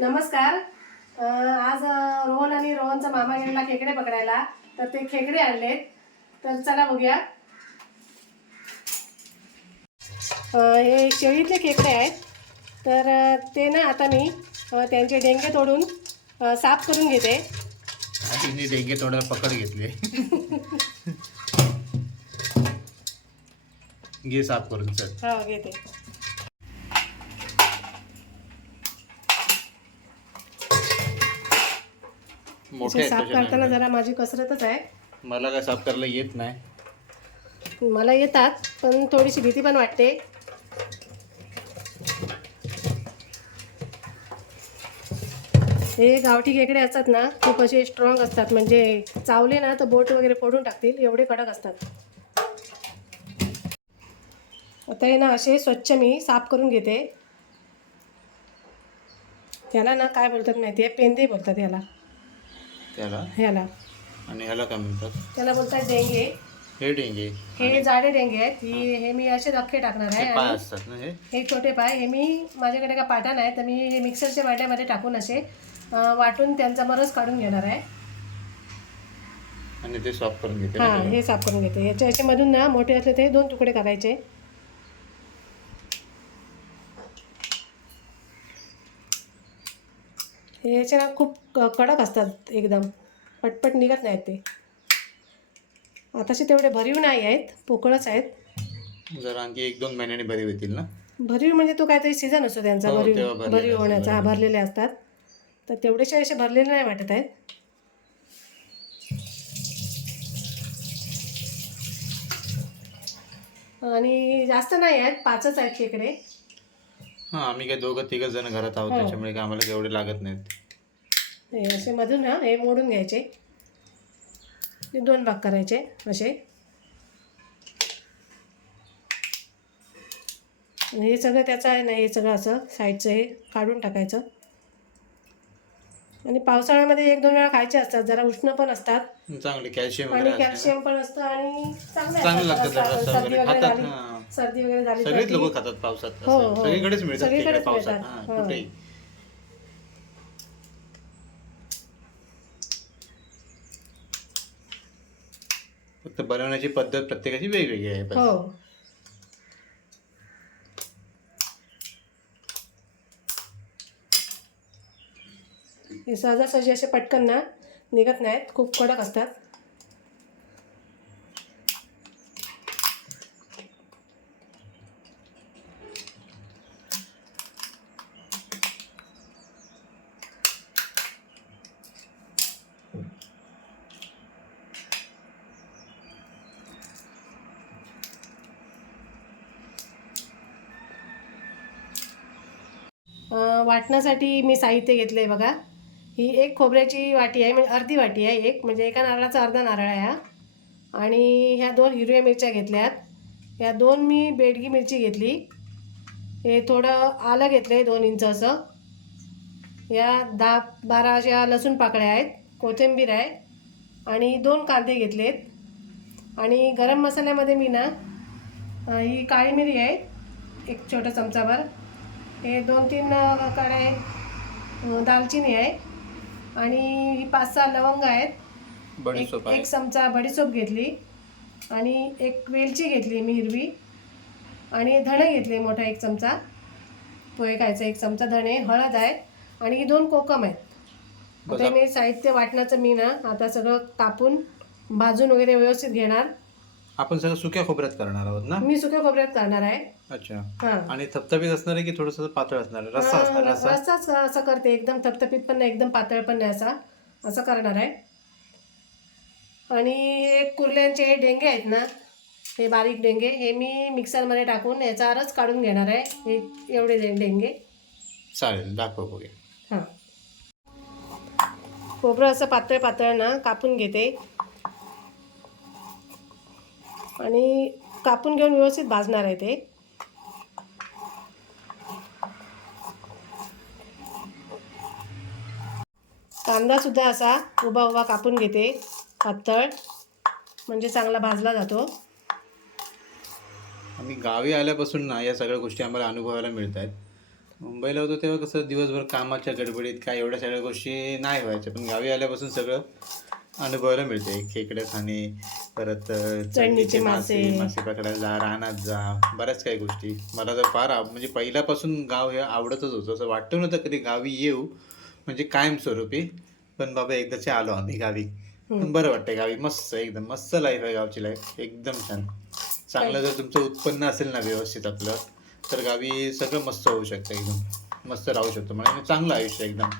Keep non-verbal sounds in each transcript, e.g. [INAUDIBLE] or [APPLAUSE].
नमस्कार. आज रोहन आणि रोहनचा मामा गेलेला खेकडे पकडायला. तर ते खेकडे आणलेत. तर चला बघूया. हे शेळीतले खेकडे आहेत. तर ते ना आता मी त्यांचे डेंगे तोडून साफ करून घेते. तिने डेंगे तोडायला पकड घेतले. [LAUGHS] घे साफ करून चल. हो घेते. मोठे साफ करताना. जरा माझी कसरतच आहे. मला काय साफ करायला येत नाही. मला येतात पण थोडीशी भीती पण वाटते. हे गावठी खेकडे असतात ना खूप असे स्ट्रॉंग असतात. म्हणजे चावले ना तर बोट वगैरे फोडून टाकतील एवढे कडक असतात. आता हे ना असे स्वच्छ मी साफ करून घेते. याला ना काय बोलतात माहिती आहे पेंदे बोलतात याला. त्याला? ह्याला. आणि ह्याला काय म्हणतात? त्याला बोलतात डेंगे. हे डेंगे. हे जाडे डेंगे आहेत. ही हे. मी असे अख्खे टाकणार आहे हे पाय आणि असतात ना हे? हे छोटे पाय. हे मी माझ्याकडे का पाटा नाही तर मी हे मिक्सरच्या वाट्यामध्ये टाकून असे अं, वाटून त्यांचा मरस काढून घेणार आहे. आणि ते साफ करून घेते ना हां. हे साफ करून घेते. याच्या याच्यामधून ना मोठे असले ते दोन तुकडे करायचे. हे याचे ना खूप कडक असतात एकदम. पटपट निघत नाहीत ते. आताचे तेवढे भरीव नाही आहेत पोकळच आहेत. जर आणखी एक दोन महिन्यांनी बरे होतील ना? भरीव म्हणजे तो काहीतरी सीझन असतो त्यांचा हो, भरीव भरीव होण्याचा हा. भरलेले असतात. तर तेवढेसे असे भरलेले नाही वाटत आहेत. आणि जास्त नाही आहेत पाचच आहेत खेकडे हां आम्ही काय दोघं तिघं जण घरात आहोत हो. त्याच्यामुळे काय आम्हाला तेवढे लागत नाहीत. हे असे मधून ना हे मोडून घ्यायचे. हे दोन भाग करायचे असे. आणि हे सगळं त्याचं आहे ना हे सगळं असं साईडचं हे काढून टाकायचं. आणि पावसाळ्यामध्ये एक दोन वेळा खायचे असतात जरा उष्ण पण असतात चांगले कॅल्शियम आणि कॅल्शियम पण असतं आणि चांगले असतात सर्दी वगैरे झाली सर्दी वगैरे झाली सगळेच लोक खातात पावसात हो. हो. सगळीकडेच मिळतात सगळीकडेच मिळतात. हां. कुठेही फक्त बनवण्याची पद्धत प्रत्येकाची वेगवेगळी आहे. हो हे सहजासहजी असे पटकन ना निघत नाहीत. खूप कडक असतात. वाटण्यासाठी मी साहित्य घेतलं आहे बघा. ही एक खोबऱ्याची वाटी आहे म्हणजे अर्धी वाटी आहे एक म्हणजे एका नारळाचा अर्धा नारळ आहे हा. आणि ह्या दोन हिरव्या मिरच्या घेतल्यात. ह्या दोन मी बेडगी मिरची घेतली. हे थोडं आलं घेतलं आहे दोन इंच असं. या दहा बारा अशा लसूण पाकळ्या आहेत कोथिंबीर आहे आणि दोन कांदे घेतलेत. आणि गरम मसाल्यामध्ये मी ना ही काळी मिरी आहे एक छोटा चमचाभर. हे दोन तीन अ, आहे दालचिनी आहे. आणि ही पाच सहा लवंग आहेत. एक चमचा बडीशोप घेतली आणि एक वेलची घेतली मी हिरवी आणि धणे घेतले मोठा एक चमचा. पोहे खायचा एक चमचा धणे हळद आहे आणि ही दोन कोकम आहेत. आता मी साहित्य वाटण्याचं मी ना आता सगळं कापून भाजून वगैरे व्यवस्थित घेणार. आपण सगळं सुक्या खोबऱ्यात करणार आहोत ना? मी सुक्या खोबऱ्यात करणार आहे. अच्छा. हां. आणि थपथपीत असणार आहे की थोडस पातळ असणार आहे? रस्सा असणार रस्सा? रस्साच असं करते. एकदम थपथपीत पण नाही एकदम पातळ पण नाही असा. असं करणार आहे. आणि हे कुर्ल्यांचे हे डेंगे आहेत ना हे बारीक डेंगे हे मी मिक्सरमध्ये टाकून याचा रस काढून घेणार आहे. हे एवढे डे- डेंगे. चालेल दाखव बघूया. हां. खोबरं असं पातळ पातळ ना कापून घेते. आणि कापून घेऊन व्यवस्थित भाजणार आहे ते. कांदासुद्धा असा उभा उभा कापून घेते पातळ. म्हणजे चांगला भाजला जातो. आम्ही गावी आल्यापासून ना या सगळ्या गोष्टी आम्हाला अनुभवायला मिळत आहेत मुंबईला होतो तेव्हा कसं दिवसभर कामाच्या गडबडीत काय एवढ्या सगळ्या गोष्टी नाही व्हायच्या. पण गावी आल्यापासून सगळं अनुभवायला मिळते. खेकडे खाणे परत चढणीचे मासे मासे. पकडायला जा रानात जा बऱ्याच काही गोष्टी. मला तर फार म्हणजे पहिल्यापासून गाव हे आवडतच होतं. असं वाटतं नव्हतं कधी गावी येऊ म्हणजे कायमस्वरूपी. पण बाबा एकदाचे आलो आम्ही गावी. पण बरं वाटतंय गावी. मस्त एकदम. मस्त लाईफ आहे गावची लाईफ एकदम छान. चांगलं जर तुमचं उत्पन्न असेल ना व्यवस्थित आपलं तर गावी सगळं मस्त होऊ शकतं एकदम. मस्त राहू शकतो. म्हणजे चांगलं आयुष्य एकदम.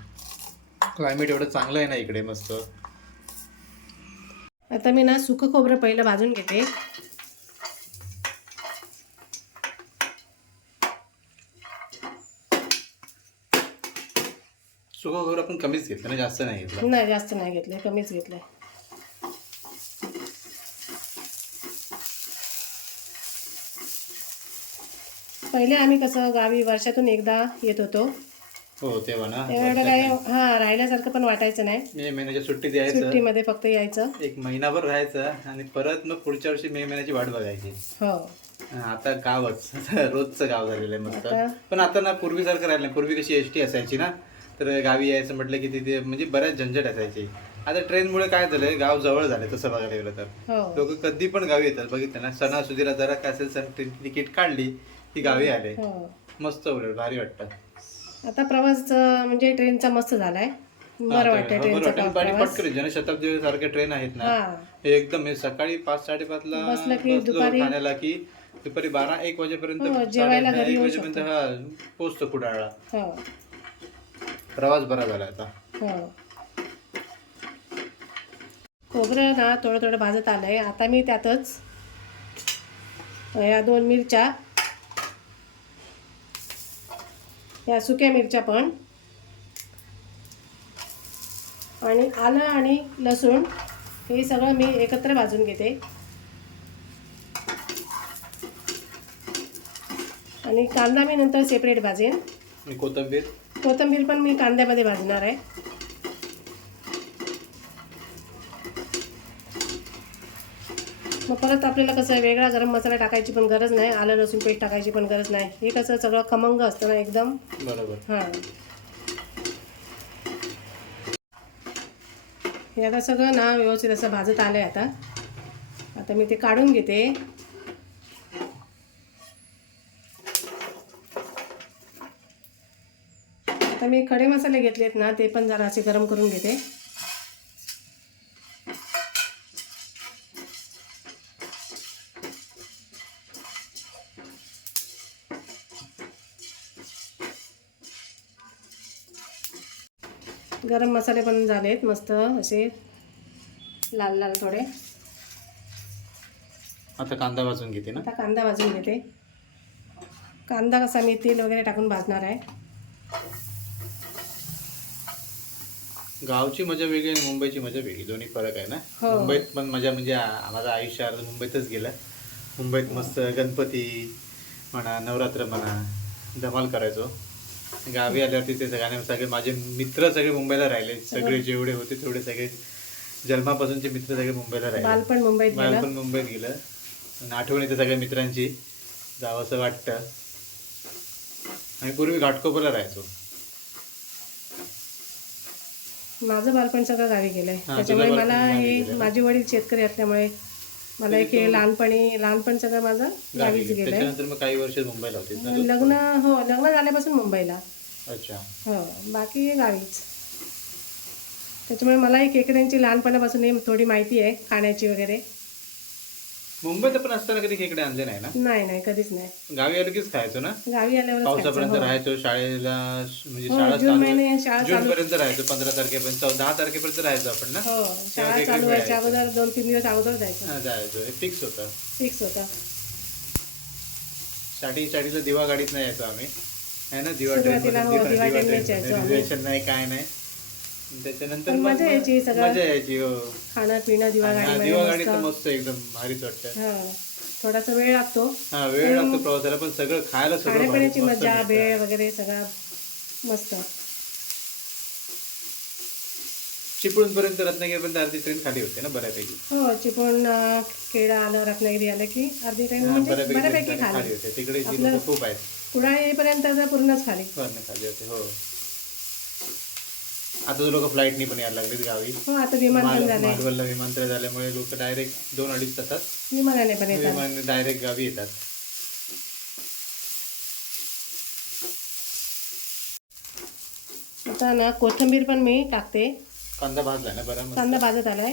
क्लायमेट एवढं चांगलं आहे ना इकडे मस्त. आता मी ना सुकं खोबरं पहिलं भाजून घेते. सुका खोबरं आपण कमीच घेतलं ना जास्त नाही घेतलं. नाही जास्त नाही घेतलंय कमीच घेतलंय. पहिले आम्ही कसं गावी वर्षातून एकदा येत होतो. हो तेव्हा ना. तेव्हा एवढं काही हा राहिल्यासारखं पण वाटायचं नाही. मे महिन्याच्या सुट्टीत यायचं. सुट्टीमध्ये फक्त यायचं. एक महिनाभर राहायचं आणि परत मग पुढच्या वर्षी मे महिन्याची वाट बघायची. हो. आता गावच. रोजचं गाव झालेलं आहे मस्त. पण आता ना पूर्वीसारखं राहिलं नाही. पूर्वी कशी एस टी असायची ना तर गावी यायचं म्हटलं की तिथे म्हणजे बऱ्याच झंझट असायची. आता ट्रेनमुळे काय झालंय गाव जवळ झालंय तसं बघायला गेलं तर. हो. लोक कधी पण गावी येतात. बघितलं ना सणासुदीला जरा काय असेल सण तिकीट काढली की गावी आले. हो. मस्त उलट भारी वाटतं. आता प्रवास म्हणजे ट्रेनचा मस्त झालाय. बरं वाटतं पटकन जनशताब्दी सारखे ट्रेन आहेत ना. हा. एकदम हे सकाळी पाच साडेपाच ला बसलं की दुपारी- ठाण्याला की दुपारी बारा एक वाजेपर्यंत जेवायला साडे- घरी एक येऊ वाजेपर्यंत हा पोहोचतो कुडाळला. हो. प्रवास बरा झाला आता. हो. खोबरं ना थोडं थोडं भाजत आलंय. आता मी त्यातच या दोन मिरच्या या सुक्या मिरच्या पण. आणि आलं आणि लसूण हे सगळं मी एकत्र भाजून घेते. आणि कांदा मी नंतर सेपरेट भाजेन. कोथिंबीर? कोथिंबीर पण मी कांद्यामध्ये भाजणार आहे. मग परत आपल्याला कसं आहे वेगळा गरम मसाला टाकायची पण गरज नाही आलं लसूण पेस्ट टाकायची पण गरज नाही. हे कसं सगळं खमंग असतं ना एकदम? बरोबर. हां. हे आता सगळं ना व्यवस्थित असं भाजत आलं आहे आता. आता मी ते काढून घेते. आता मी खडे मसाले घेतलेत ना ते पण जरा असे गरम करून घेते. गरम मसाले पण झालेत मस्त असे लाल लाल थोडे. आता कांदा भाजून घेते ना? आता कांदा भाजून घेते. कांदा कसा मी तेल वगैरे टाकून भाजणार आहे. गावची मजा वेगळी आणि मुंबईची मजा वेगळी. दोन्ही फरक आहे ना? हो. मुंबईत पण मजा म्हणजे आ- माझं आयुष्य अर्ध मुंबईतच गेलं. मुंबईत मस्त गणपती म्हणा नवरात्र म्हणा धमाल करायचो. गावी आल्यावरती ते सगळ्यांना सगळे माझे मित्र सगळे मुंबईला राहिले. सगळे जेवढे होते तेवढे सगळे जन्मापासूनचे मित्र सगळे मुंबईला राहिले. बालपण मुंबईत गेलं. पण मुंबईत गेलं. आणि आठवण येते सगळ्या मित्रांची. जावं असं वाटतं. आम्ही पूर्वी घाटकोपरला राहायचो. माझं बालपण सगळं गावी गेलंय. तुझं त्याच्यामुळे बालपण मला गावी हे गेलंय? माझे वडील शेतकरी असल्यामुळे मला एक हे लहानपणी लहानपण सगळं माझं गावी गावीच गेले. गेलंय. त्याच्यानंतर मग काही वर्ष मुंबईला होते? लग्न हो लग्न झाल्यापासून मुंबईला. अच्छा. हो बाकी हे गावीच. त्याच्यामुळे मला एक खेकड्यांची लहानपणापासून थोडी माहिती आहे खाण्याची वगैरे. मुंबईत पण असताना कधी खेकडे आणले नाही ना? नाही नाही कधीच नाही. गावी आलो कीच खायचो ना? गावी आल्यावर पावसापर्यंत राहायचो शाळेला म्हणजे हो, शाळा जून चालू महिने शाळा जून पर्यंत राहायचो पंधरा तारखेपर्यंत चौ- दहा तारखेपर्यंत राहायचो आपण ना? हो शाळा चालू व्हायच्या अगोदर दोन तीन दिवस अगोदर जायचं. हा, जायचो. हे फिक्स होतं. फिक्स होता. स्टार्टिंग स्टार्टिंगला दिवा गाडीत नाही यायचो आम्ही. आहे ना? दिवा सुरुवातीला हो, दिवा आम्ही. रिझर्वेशन नाही काय नाही. त्याच्यानंतर पण मजा यायची सगळं. मजा यायची हो. खाणं पिणं दिवा हा, गाडीमध्ये दिवा गाडी तर मस्त एकदम भारीच वाटतं. हा थोडासा वेळ लागतो. हा वेळ लागतो प्रवासाला पण सगळं खायला खाण्यापिण्याची मजा. भेळ वगैरे सगळं मस्त. चिपळूण पर्यंत रत्नागिरीपर्यंत अर्धी ट्रेन खाली होते ना बऱ्यापैकी? हो चिपळूण खेडा आलं रत्नागिरी आलं की अर्धी ट्रेन म्हणजे बऱ्यापैकी खाली होते. तिकडे खूप आहेत. कुडाळ येईपर्यंत तर पूर्णच खाली. वरनं खाली होते हो. आता लोक फ्लाईटनी पण यायला लागलीत गावी. हो आता माल- मालवणला विमानतळ झाल्यामुळे लोक डायरेक्ट दोन अडीच तासात विमानाने पण येतात. विमान डायरेक्ट गावी येतात. आता ना कोथिंबीर पण मी टाकते. कांदा भाजला ना बरा मस्त. कांदा भाजत आलाय.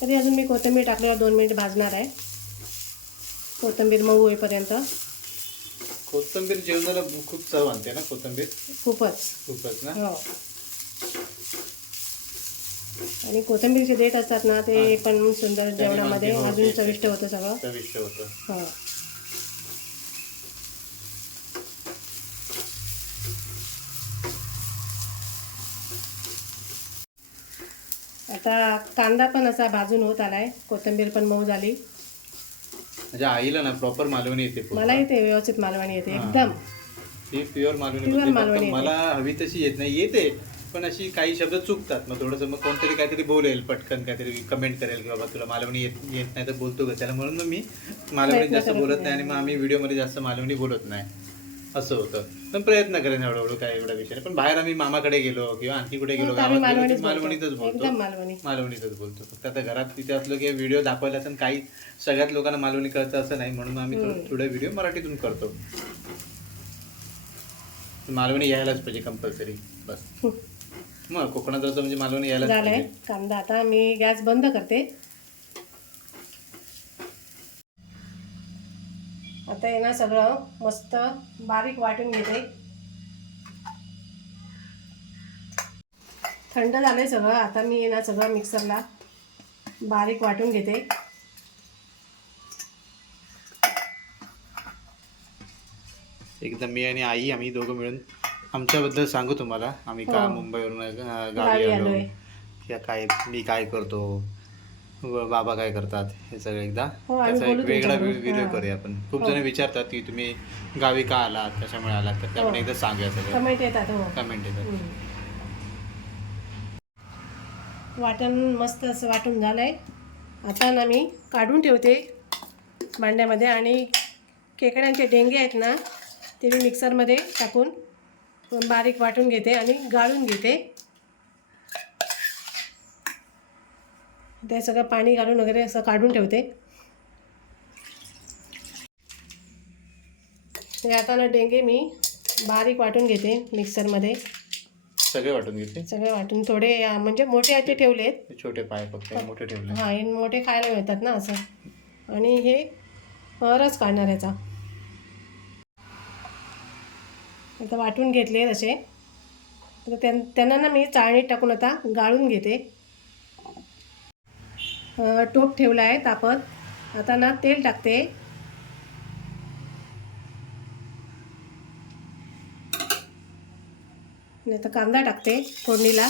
तरी अजून मी कोथिंबीर टाकल्यावर दोन मिनिट भाजणार आहे. कोथिंबीर मऊ होईपर्यंत. कोथिंबीर जेवणाला खूप चव आणते ना कोथिंबीर? खूपच. खूपच ना? हो. आणि कोथिंबीरचे देठ असतात ना ते पण सुंदर जेवणामध्ये हो, अजून चविष्ट होतं सगळं. चविष्ट होतं. हो. आता कांदा पण असा भाजून होत आलाय. कोथिंबीर पण मऊ झाली. म्हणजे आईला ना प्रॉपर मालवणी येते पूर्ण. मला इथे व्यवस्थित मालवणी येते हा. एकदम. ती प्युअर मालवणी Pure. फक्त येते. मला हवी तशी येत नाही. येते. पण अशी काही शब्द चुकतात. मग थोडंसं मग कोणतरी काहीतरी बोलेल पटकन काहीतरी कमेंट करेल की बाबा तुला मालवणी येत येत नाही तर बोलतो का? त्याला म्हणून मग मी मालवणी जास्त बोलत नाही. आणि मग आम्ही व्हिडिओमध्ये जास्त मालवणी बोलत नाही. असं होतं. पण प्रयत्न करेन हळूहळू काय एवढा विषय. पण बाहेर आम्ही मामाकडे गेलो किंवा आणखी कुठे गेलो गावात मालवणीच मालवणीतच बोलतो. मालवणीतच बोलतो. फक्त आता घरात तिथे असलो की व्हिडिओ दाखवायला तर काही सगळ्यात लोकांना मालवणी कळतं असं नाही. म्हणून आम्ही थोडे व्हिडिओ मराठीतून करतो. मालवणी यायलाच पाहिजे कंपल्सरी बस. मग कोकणात म्हणजे मालवणी झालंय. कांदा आता मी गॅस बंद करते. आता हे ना सगळं मस्त बारीक वाटून घेते. थंड झालंय सगळं. आता मी हे ना सगळं मिक्सरला बारीक वाटून घेते. एकदा मी आणि आई आम्ही दोघं मिळून आमच्याबद्दल सांगू तुम्हाला आम्ही का हो. मुंबईवरून गावी गावी आलो आलोय. या काय मी काय करतो व बाबा काय करतात हे सगळं एकदा हो, आम्ही त्याचा एक वेगळा तुमच्याबरोबर. व्हिडिओ हां. करूया आपण खूप हो. जण विचारतात की तुम्ही गावी का आलात कशामुळे आलात तर ते आपण हो. एकदा सांगूया सगळं कमेंट येतात हो कमेंट येतात हम्म. वाटण मस्त असं वाटून झालंय आता ना मी काढून ठेवते भांड्यामध्ये आणि खेकड्यांचे डेंगे आहेत ना ते मी मिक्सरमध्ये टाकून बारीक वाटून घेते आणि गाळून घेते. ते सगळं पाणी घालून वगैरे असं काढून ठेवते. आता ना डेंगे मी बारीक वाटून घेते मिक्सरमध्ये. सगळे वाटून घेते? सगळे वाटून थोडे म्हणजे मोठे याचे ठेवलेत हे छोटे पाय फक्त मोठे ठेवले. हा मोठे खायला मिळतात ना असं. आणि हे रस काढणार याचा. आता वाटून घेतले तसे आता त्यां त्यांना ना मी चाळणीत टाकून आता गाळून घेते. टोप ठेवला आहे तापत. आता ना तेल टाकते. नाही आता कांदा टाकते फोडणीला.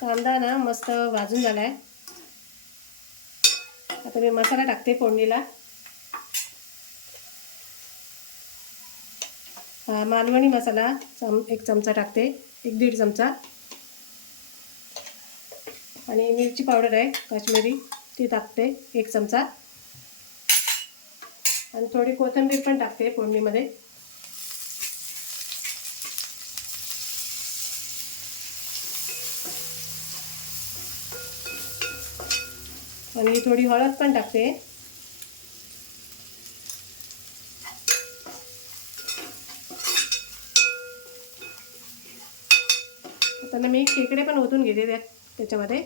कांदा ना मस्त भाजून झाला आहे आता मी मसाला टाकते फोडणीला. मालवणी मसाला चम एक चमचा टाकते एक दीड चमचा. आणि मिरची पावडर आहे काश्मीरी ती टाकते एक चमचा. आणि थोडी कोथिंबीर पण टाकते फोडणीमध्ये. आणि थोडी हळद पण टाकते. आता मी खेकडे पण ओतून घेते त्या त्याच्यामध्ये.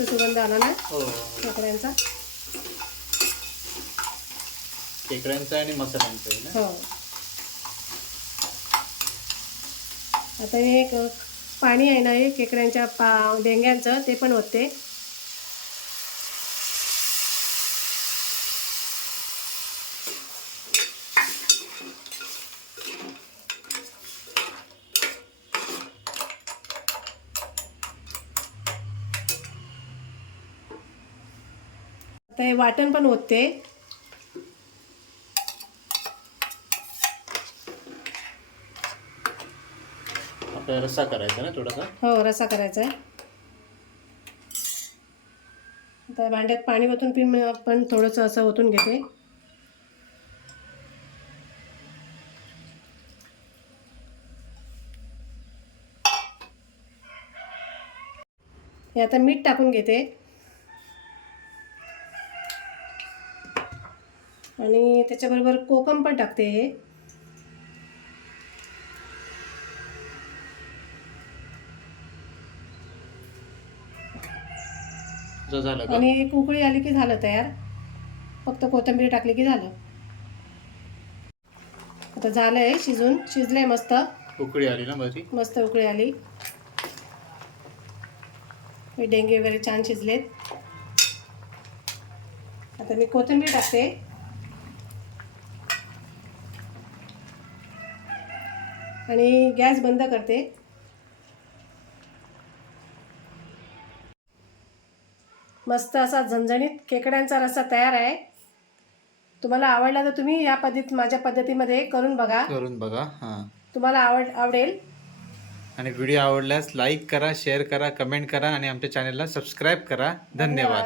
मस्त सुगंध आला ना? हो. खेकड्यांचा? खेकड्यांचं आणि मसाल्यांचं हो. आता हे एक पाणी आहे ना हे खेकड्यांच्या पा डेंग्यांचं ते पण होते आता हे वाटण पण होते आपल्याला रस्सा करायचा ना थोडासा? हो रसा करायचा आहे. आता भांड्यात पाणी ओतून पी पण थोडंसं असं ओतून घेते. हे आता मीठ टाकून घेते. आणि त्याच्याबरोबर कोकम पण टाकते. हे आणि एक उकळी आली की झालं तयार. फक्त कोथिंबीर टाकली की झालं. आता झालंय शिजून. शिजलंय मस्त. उकळी आली ना मस्त उकळी आली. डेंगे वगैरे छान शिजलेत. आता मी कोथिंबीर टाकते. आणि गॅस बंद करते. मस्त असा झणझणीत खेकड्यांचा रस्सा तयार आहे. तुम्हाला आवडला तर तुम्ही या पद्धत माझ्या पद्धतीमध्ये करून बघा. करून बघा हां. तुम्हाला आवड आवडेल. आणि व्हिडिओ आवडल्यास लाईक करा शेअर करा कमेंट करा आणि आमच्या चॅनलला सबस्क्राईब करा. धन्यवाद.